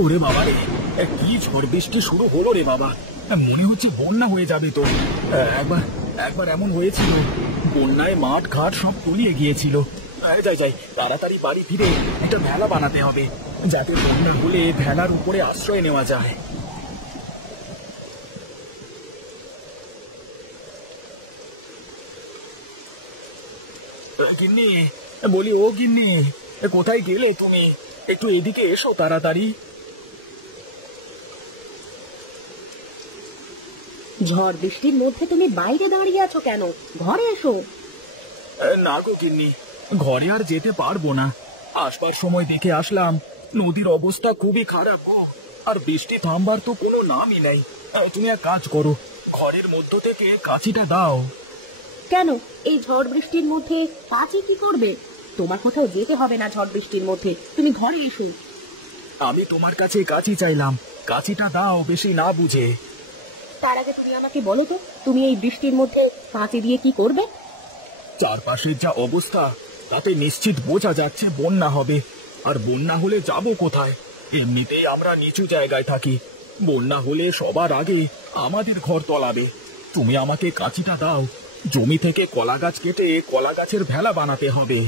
ওরে বাবা রে, কি ঝড় বৃষ্টি শুরু হলো রে বাবা। মনে হচ্ছে বন্যা হয়ে যাবে তো। একবার একবার এমন হয়েছিল, বন্যায় মাঠ ঘাট সব তলিয়ে গিয়েছিল। যাই যাই, তাড়াতাড়ি বাড়ি ফিরে একটা ভেলা বানাতে হবে, যাতে বন্যা হলে ভেলার উপরে আশ্রয় নেওয়া যায়। গিন্নি, বলি ও গিন্নি, কোথায় গেলে তুমি? একটু এদিকে এসো তাড়াতাড়ি। ঝড় বৃষ্টির মধ্যে তুমি বাইরে দাঁড়িয়ে আছো কেন? ঘরে এসো। না গো গিন্নি, ঘরে আর যেতে পারবো না। আসবার সময় দেখে আসলাম নদীর অবস্থা খুবই খারাপ গো, আর বৃষ্টি থামবার তো কোনো নামই নেই। তুমি এক কাজ করো, ঘরের মধ্য থেকে কাঁচিটা দাও। কেন এই ঝড় বৃষ্টির মধ্যে কাঁচি কি করবে? তোমার কোথাও যেতে হবে না ঝড় বৃষ্টির মধ্যে, তুমি ঘরে এসো। আমি তোমার কাছে কাঁচি চাইলাম, কাঁচিটা দাও বেশি না বুঝে। তার আগে তুমি আমাকে বলো তো, তুমি এই বৃষ্টির মধ্যে কাঁচি দিয়ে কি করবে? চারপাশের যা অবস্থা, তাতে নিশ্চিত বোঝা যাচ্ছে বন্যা হবে। আর বন্যা হলে যাব কোথায়? এমনিতেই আমরা নিচু জায়গায় থাকি, বন্যা হলে সবার আগে আমাদের ঘর তলাবে। তুমি আমাকে কাঁচিটা দাও, জমি থেকে কলা গাছ কেটে কলা গাছের ভেলা বানাতে হবে।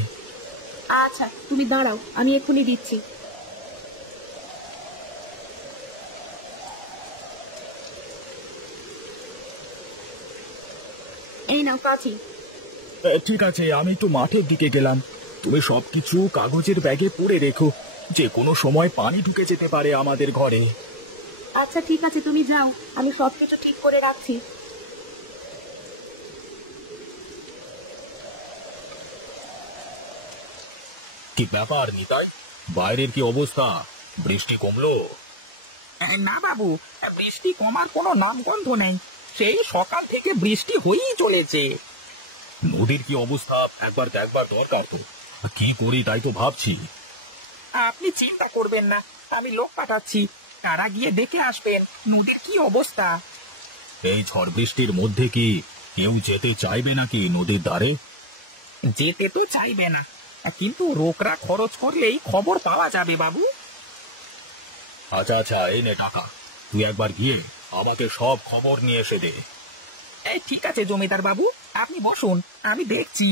আচ্ছা তুমি দাঁড়াও, আমি এক্ষুনি দিচ্ছি। এই নাও কাঁচি। ঠিক আছে, আমি একটু মাঠের দিকে গেলাম। তুমি সবকিছু কাগজের ব্যাগে পুরে রেখো, যে কোনো সময় পানি ঢুকে যেতে পারে আমাদের ঘরে। আচ্ছা ঠিক আছে, তুমি যাও, আমি সবকিছু ঠিক করে রাখছি। কি ব্যাপার নিতাই, বাইরের কি অবস্থা? বৃষ্টি কমলো? না বাবু, বৃষ্টি কমার কোনো নামগন্ধ নেই। সেই সকাল থেকে বৃষ্টি হয়েই চলেছে। নদীর কি অবস্থা একবার দেখবার দরকার তো। কি করি তাই তো ভাবছি। আপনি চিন্তা করবেন না, আমি লোক পাঠাচ্ছি, তারা গিয়ে দেখে আসবেন নদীর কি অবস্থা। এই ঝড় বৃষ্টির মধ্যে কি কেউ যেতে চাইবে নাকি নদীর ধারে? যেতে তো চাইবে না, কিন্তু রোকরা খরচ করলেই খবর পাওয়া যাবে বাবু। আচ্ছা আচ্ছা, এই নে টাকা, তুই একবার গিয়ে আমাকে সব খবর নিয়ে এসে দে। এই ঠিক আছে জমিদার বাবু, আপনি বসুন, আমি দেখছি।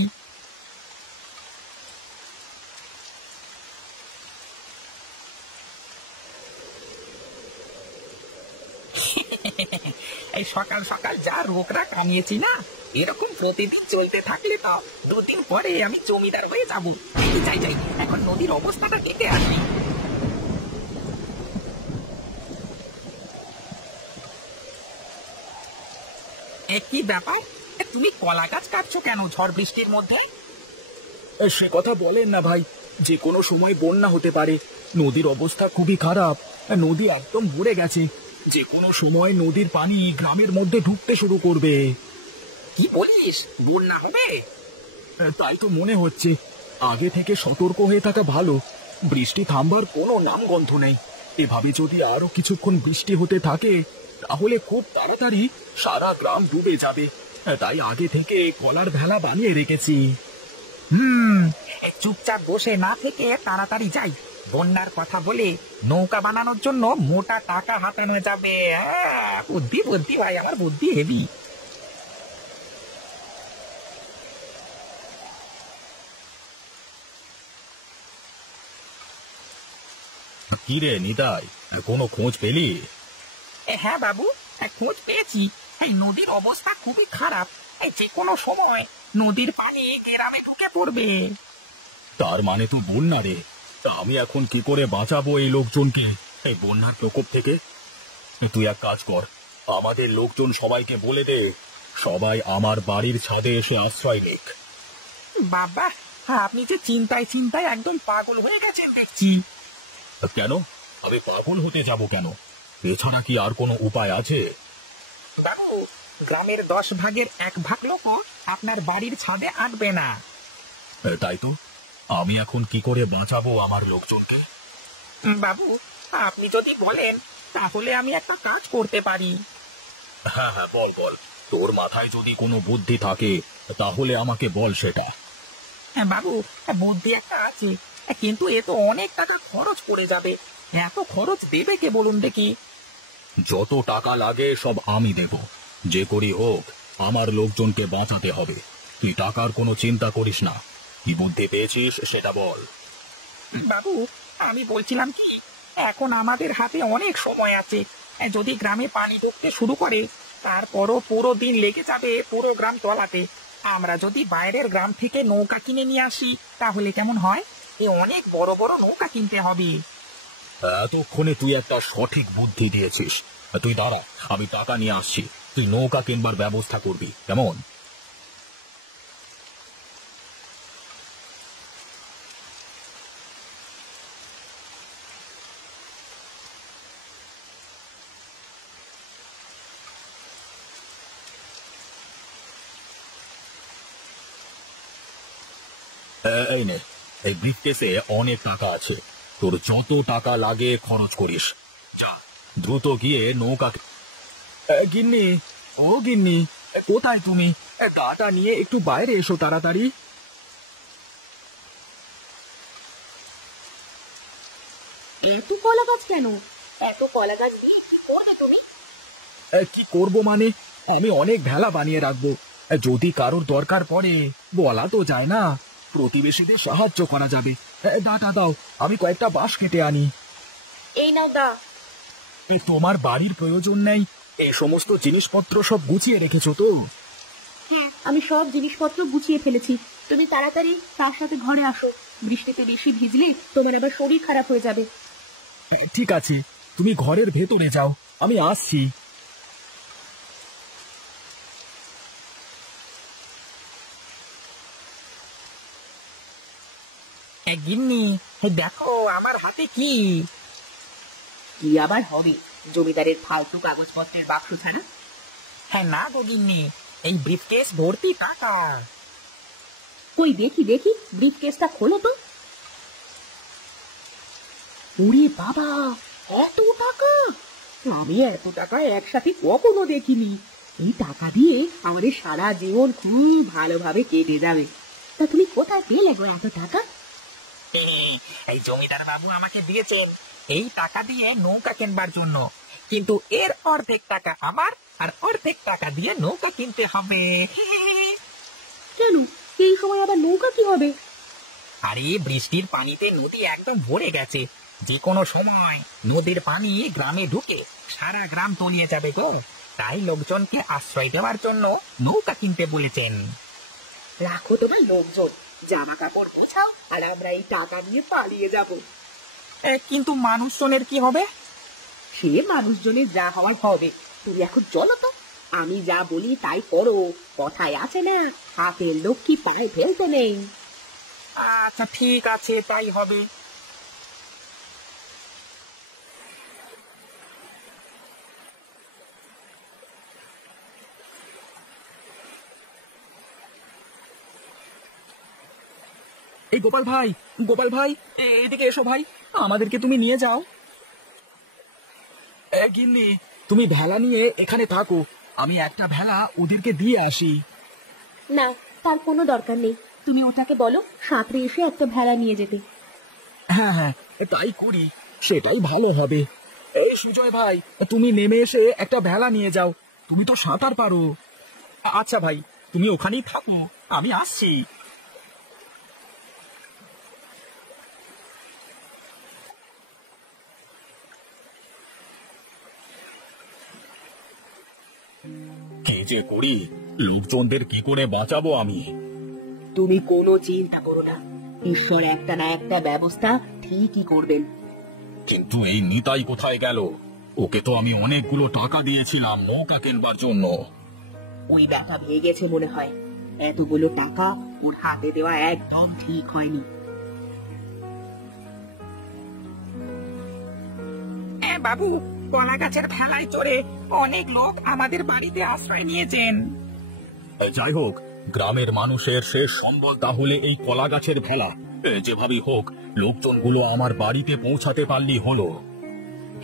এই সকাল সকাল যা রোকরা কামিয়েছি না, এরকম প্রতিদিন চলতে থাকলে তো দুদিন পরে আমি জমিদার হয়ে যাব। যাই যাই, এখন নদীর অবস্থাটা কেটে আসি। কি ব্যাপার, তুমি কলা গাছ কাটছো কেন ঝড় বৃষ্টির মধ্যে? সে কথা বলেন না ভাই, যে কোনো সময় বন্যা হতে পারে। নদীর অবস্থা খুবই খারাপ, নদী একদম ভরে গেছে। যে কোনো সময় নদীর পানি গ্রামের মধ্যে ঢুকতে শুরু করবে। কি বলিস, বন্যা হবে? তাই তো মনে হচ্ছে। আগে থেকে সতর্ক হয়ে থাকা ভালো। বৃষ্টি থামবার কোনো নামগন্ধ নেই। এভাবে যদি আরো কিছুক্ষণ বৃষ্টি হতে থাকে, তাহলে খুব তাড়াতাড়ি সারা গ্রাম ডুবে যাবে। তাই আগে থেকে কলার ভেলা বানিয়ে রেখেছি। চুপচাপ বসে না থেকে তাড়াতাড়ি যাই, বন্যার কথা বলে নৌকা বানানোর জন্য মোটা টাকা হাতানো যাবে। বুদ্ধি বুদ্ধি ভাই, আমার বুদ্ধি হেভি। কি রে নিতাই, কোনো খোঁজ পেলি? হ্যাঁ বাবু, খোঁজ পেয়েছি। এই নদীর অবস্থা খুবই খারাপ, যে কোনো সময় নদীর পানি গ্রামে ঢুকে পড়বে। তার মানে তো বন্যা রে। তা আমি এখন কি করে বাঁচাবো এই লোকজনকে এই বন্যার প্রকোপ থেকে? তুই এক কাজ কর, আমাদের লোকজন সবাইকে বলে দে, সবাই আমার বাড়ির ছাদে এসে আশ্রয় নিক। বাবা, আপনি যে চিন্তায় চিন্তায় একদম পাগল হয়ে গেছেন দেখছি। কেন, আমি পাগল হতে যাব কেন? এছাড়া কি আর কোনো উপায় আছে? বাবু, গ্রামের 10 ভাগের 1 ভাগ লোক আপনার বাড়ির ছাদে আটবে না। তাই তো, আমি এখন কি করে বাঁচাবো আমার লোকজনকে? বাবু, আপনি যদি বলেন তাহলে আমি একটা কাজ করতে পারি। হ্যাঁ হ্যাঁ, বল বল, তোর মাথায় যদি কোনো বুদ্ধি থাকে তাহলে আমাকে বল সেটা। বাবু, বুদ্ধি একটা আছে, কিন্তু এ তো অনেক টাকা খরচ পড়ে যাবে। এত খরচ দেবে কে বলুন দেখি? যত টাকা লাগে সব আমি দেব, যে করি হোক আমার লোকজনকে বাঁচাতে হবে। তুই টাকার কোনো চিন্তা করিস না। কি বুদ্ধি পেয়েছিস সেটা বল। বাবু, আমি বলছিলাম কি, এখন আমাদের হাতে অনেক সময় আছে। যদি গ্রামে পানি ঢুকতে শুরু করে, তারপরও পুরো দিন লেগে যাবে পুরো গ্রাম তলাতে। আমরা যদি বাইরের গ্রাম থেকে নৌকা কিনে নিয়ে আসি তাহলে কেমন হয়? অনেক বড় বড় নৌকা কিনতে হবে। এতক্ষণে তুই একটা সঠিক বুদ্ধি দিয়েছিস। তুই দাঁড়া, আমি টাকা নিয়ে আসছি, তুই নৌকা কিনবার ব্যবস্থা করবি, কেমন? এই নে, এই ব্রিফকেসে অনেক টাকা আছে। তোর যত টাকা লাগে খরচ করিস। যা, দ্রুত গিয়ে নৌকা। গিন্নি, ও গিন্নি, কোথায় তুমি? দাটা নিয়ে একটু বাইরে এসো তাড়াতাড়ি। এত কলা গাছ কেন? এত কলা গাছ দিয়ে কি করবে তুমি? কি করব মানে, আমি অনেক ভেলা বানিয়ে রাখবো। যদি কারোর দরকার পড়ে বলা তো যায় না, প্রতিবেশীদের সাহায্য করা যাবে। দাটা দাও, আমি কয়েকটা বাঁশ কেটে আনি। এই নাও দা। তোমার বাড়ির প্রয়োজন নেই, এই সমস্ত জিনিসপত্র সব গুছিয়ে রেখেছো তো? হ্যাঁ, আমি সব জিনিসপত্র গুছিয়ে ফেলেছি। তুমি তাড়াতাড়ি তার সাথে ঘরে আসো। বৃষ্টিতে বেশি ভিজলে তোমার আবার শরীর খারাপ হয়ে যাবে। ঠিক আছে, তুমি ঘরের ভেতরে যাও, আমি আসছি। গিন্নি, দেখো আমার হাতে কি। কি আবার হবে? জমিদারের ফালতু কাগজপত্রের বাক্স ছাড়া? হ্যাঁ না গো গিন্নি, এই ব্রিফকেস ভর্তি টাকা। কই দেখি দেখি, ব্রিফকেসটা খোলো তো। ওরে বাবা, এত টাকা! আমি এত টাকা একসাথে কখনো দেখিনি। এই টাকা দিয়ে আমাদের সারা জীবন খুব ভালোভাবে কেটে যাবে। তা তুমি কোথায় পেলে গো এত টাকা? এই জমিদার বাবু আমাকে দিয়েছেন এই টাকা দিয়ে নৌকা কিনবার জন্য, কিন্তু এর অর্ধেক টাকা আমার, আর অর্ধেক টাকা দিয়ে নৌকা কিনতে হবে। কেন, এই সময় আবার নৌকা কি হবে? আরে বৃষ্টির পানিতে নদী একদম ভরে গেছে। যে কোনো সময় নদীর পানি গ্রামে ঢুকে সারা গ্রাম তলিয়ে যাবে গো। তাই লোকজনকে আশ্রয় দেওয়ার জন্য নৌকা কিনতে বলেছেন। রাখো তোমার লোকজন, জামা কাপড় গোছাও, আর আমরা এই টাকা নিয়ে পালিয়ে যাব। কিন্তু মানুষজনের কি হবে? সে মানুষজনের যা হওয়ার হবে। তুমি এখন চলো তো, আমি যা বলি তাই করো। কথায় আছে না, হাতের লক্ষ্মী পায়ে ফেলতে নেই। আচ্ছা ঠিক আছে, তাই হবে। এই গোপাল ভাই, গোপাল ভাই, এদিকে এসো ভাই, আমাদেরকে তুমি নিয়ে যাও। গিন্নি, তুমি ভেলা নিয়ে এখানে থাকো, আমি একটা ভেলা ওদেরকে দিয়ে আসি। না, তার কোনো দরকার নেই। তুমি ওটাকে বলো সাঁতরে এসে একটা ভেড়া নিয়ে যেতে। হ্যাঁ হ্যাঁ, তাই করি, সেটাই ভালো হবে। এই সুজয় ভাই, তুমি নেমে এসে একটা ভেলা নিয়ে যাও, তুমি তো সাঁতার পারো। আচ্ছা ভাই, তুমি ওখানেই থাকো, আমি আসছি। কি যে করি, লোকজনদের কি করে বাঁচাবো আমি? তুমি কোনো চিন্তা করো না, ঈশ্বর একটা না একটা ব্যবস্থা ঠিকই করবেন। কিন্তু এই নিতাই কোথায় গেল? ওকে তো আমি অনেকগুলো টাকা দিয়েছিলাম নৌকা কিনবার জন্য। ওই ব্যাটা ভেগেছে মনে হয়। এতগুলো টাকা ওর হাতে দেওয়া একদম ঠিক হয়নি। বাবু, কলা গাছের ভেলায় চড়ে অনেক লোক আমাদের বাড়িতে আশ্রয় নিয়েছেন। যাই হোক, গ্রামের মানুষের শেষ সম্বল তাহলে এই কলা গাছের ভেলা। যেভাবেই হোক লোকজনগুলো আমার বাড়িতে পৌঁছাতে পারলি হলো।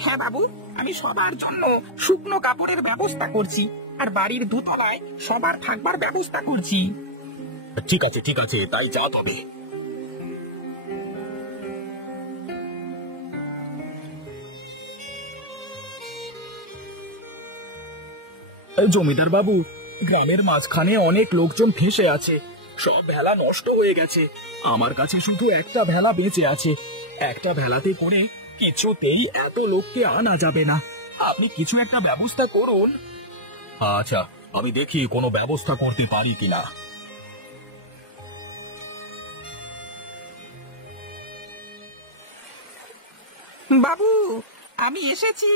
হ্যাঁ বাবু, আমি সবার জন্য শুকনো কাপড়ের ব্যবস্থা করছি, আর বাড়ির দোতলায় সবার থাকবার ব্যবস্থা করছি। ঠিক আছে ঠিক আছে, তাই যা তবে। জমিদার বাবু, গ্রামের মাঝখানে অনেক লোকজন ফেঁসে আছে, সব ভেলা নষ্ট হয়ে গেছে। আমার কাছে শুধু একটা ভেলা বেঁচে আছে। একটা ভেলাতে করে কিছুতেই এত লোককে আনা যাবে না। আপনি কিছু একটা ব্যবস্থা করুন। আচ্ছা, আমি দেখি কোনো ব্যবস্থা করতে পারি কিনা। বাবু, আমি এসেছি।